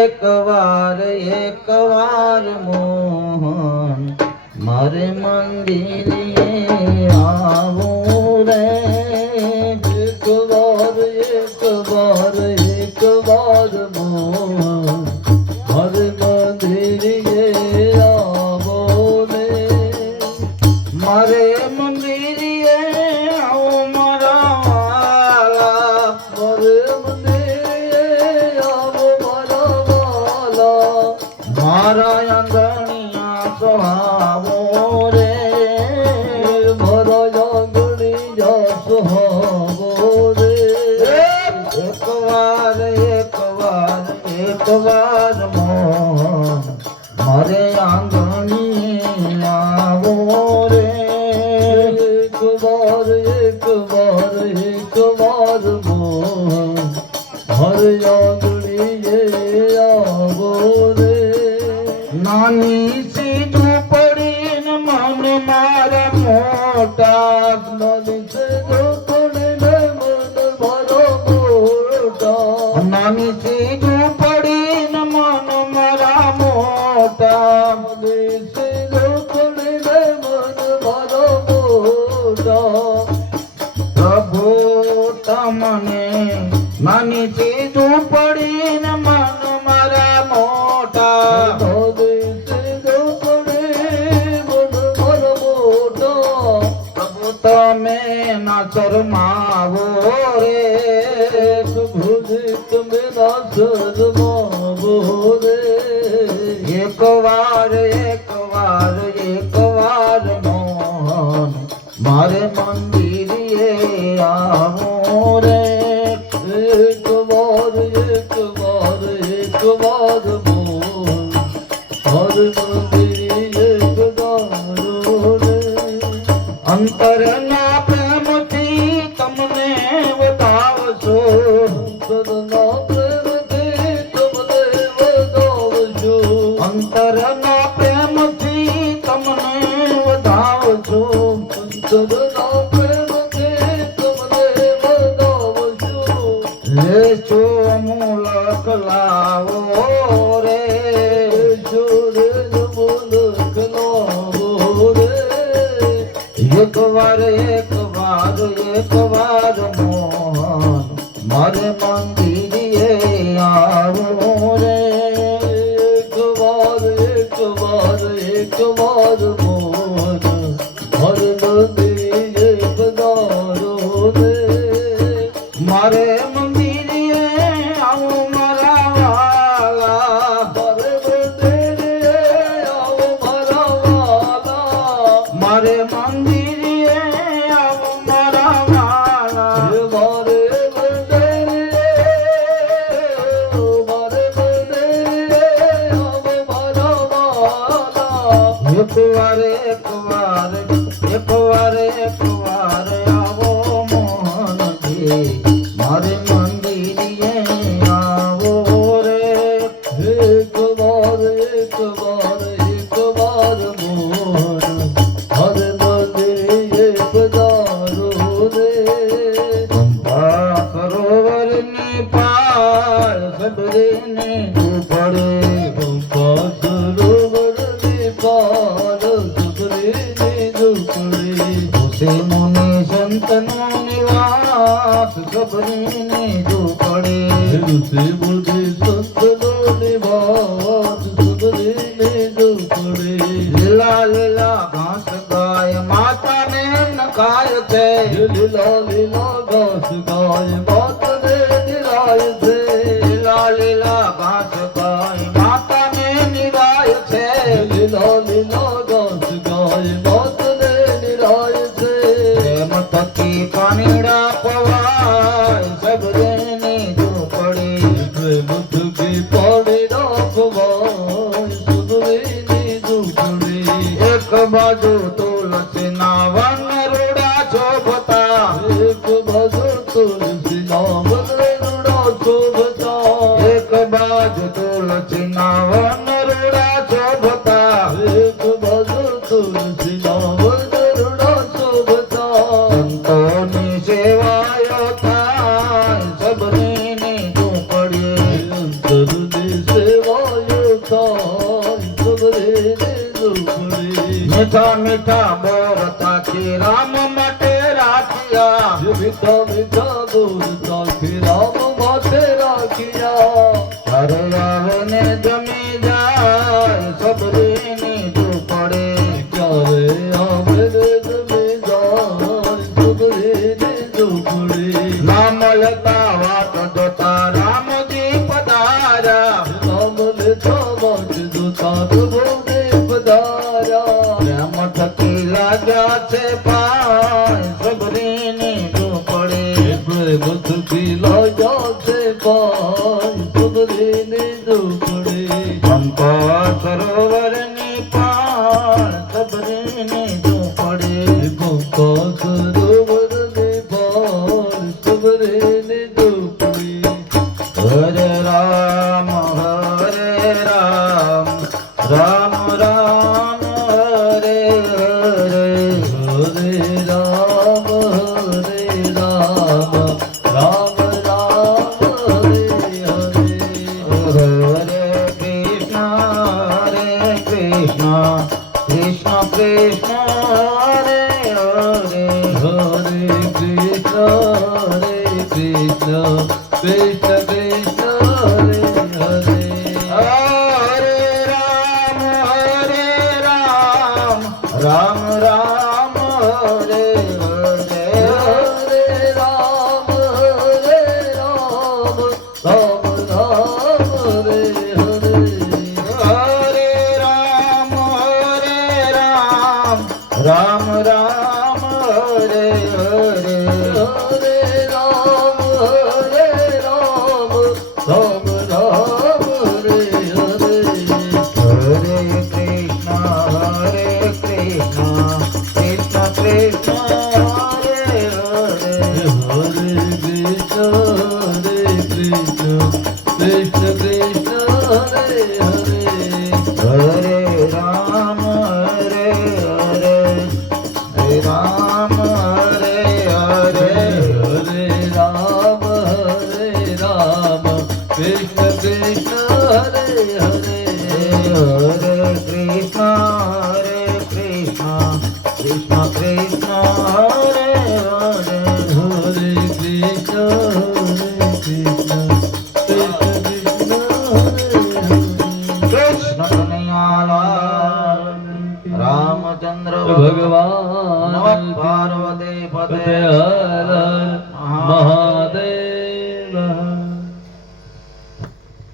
એક વાર મોહન મારે મંદિરે આવું રે એક વાર મોહન મારે મંદિરે આવો રે મારે મંદિરે આવો મારા વાલા મારે મારા આંગણિયા સોહાવો રે મારા આંગણિયા સોહાવો રે એક વાર મોહન મારે આંગણીએ આવો રે એક વાર મોહન મારે આંગણીએ આવો રે નાની સી ઝૂંપડી ને મન મારા મોટા નાની સી ઝૂંપડી ને મન મારા મોટા નાની સી ઝૂંપડી ને મન મારા મોટા નાની સી ઝૂંપડી ને મન મારા મોટા પ્રભુ તમને નાની સી ઝૂંપડી ને મન મારા મોટા તમે ના શરમાવો રે તમે ના શરમાવો રે એક વાર મોહન મારે મંદિરે આવો રે એક વાર મોહન મારે મંદિરે પધારો રે અંતરના પ્રેમથી તમને વધાવશો અંતરના પ્રેમથી તમને વધાવશો અંતરના પ્રેમથી તમને વધાવશો અંતરના પ્રેમથી તમને વધાવશો લેશો મૂલક લાવો રે લેશો મૂલક લાવો રે એક વાર મોહન મારે મંદિરે આવો રે એક વાર મોહન મારે મંદિરે પધારો રે મારે મંદિરે આવો મારા વાલા મારે મંદિરે આવો મારા વાલા મારે મંદિરે આવો મારા વાલા મારે મંદિરે આવો મારા વાલા એક વાર આવો મોહનજી મારે મંદિરે આવો રે એક વાર મોહન મારે મંદિરે પધારો રે પંપા સરોવરની પાર સબરીને પડે પંપા સરોવરની પાર સબરીને પડે મુનિ સંતનો નિવાસ સબરીને પડે મુનિ સંતનો નિવાસ સબરીને પડે લીલા ઘાસ ગાય માતાને નખાય છે લીલા ઘાસ ગાય માતાને નિરાય છે લીલા ઘાસ ગાય માતાને નિરાય છે લીલા ઘાસ ગાય માતાને નિરાય છે એમ થકી પાણીડા પવાય સબરીની ઝૂંપડી પ્રેમ થકી પાણીડા પવાય સબરીની ઝૂંપડી એક બાજુ તુલસીના વન રૂડા શોભતા એક બાજુ તુલસીના વન રૂડા શોભતા એક બાજુ તુલસીના વન રૂડા શોભતા એક બાજુ તુલસીના વન રૂડા શોભતા સંતોની સેવાયો થાય સબરીની ઝૂંપડી અંતરની મીઠા મીઠા બોર તાકી રામ માટે રાખ્યા મીઠા મીઠા બોર તાકી રામ માટે રાખ્યા ઘરે આવે ને જમી જાય સબરીની ઝૂંપડે ક્યારે આવે ને જમી જાય સબરીની ઝૂંપડી નામ લેતા વાત જોતા રામજી પધાર્યા નામ લેતા વાત જોતા પ્રભુને પધાર્યા પ્રેમ થકી લાગ્યા છે પાય સબરીની ઝૂંપડે પ્રેમ થકી લાગ્યા છે પાય સબરીની ઝૂંપડી ચંપા સરોવરની પાળ સબરીની ઝૂંપડે ગંગા સરોવરની પાર સબરીની ઝૂંપડી હરે રામ રામ રામ હરે હરે હરે રામ રામ રામ હરે હરે હરે કૃષ્ણ કૃષ્ણ કૃષ્ણ હરે હરે હરે કૃષ્ણ કૃષ્ણ કૃષ્ણ હરે હરે હરે રામ રામ હરે હરે હરે રામ રામ રામ હરે હરે હરે રામ રામ રામ હરે હરે હરે રામ રામ રામ હરે હરે હરે કૃષ્ણ કૃષ્ણ કૃષ્ણ હરે હરે હરે કૃષ્ણ કૃષ્ણ કૃષ્ણ હરે હરે હરે રામ હરે રામ હરે હરે હરે રામ કૃષ્ણ કૃષ્ણ હરે હરે હરે કૃષ્ણ કૃષ્ણ કૃષ્ણ હરે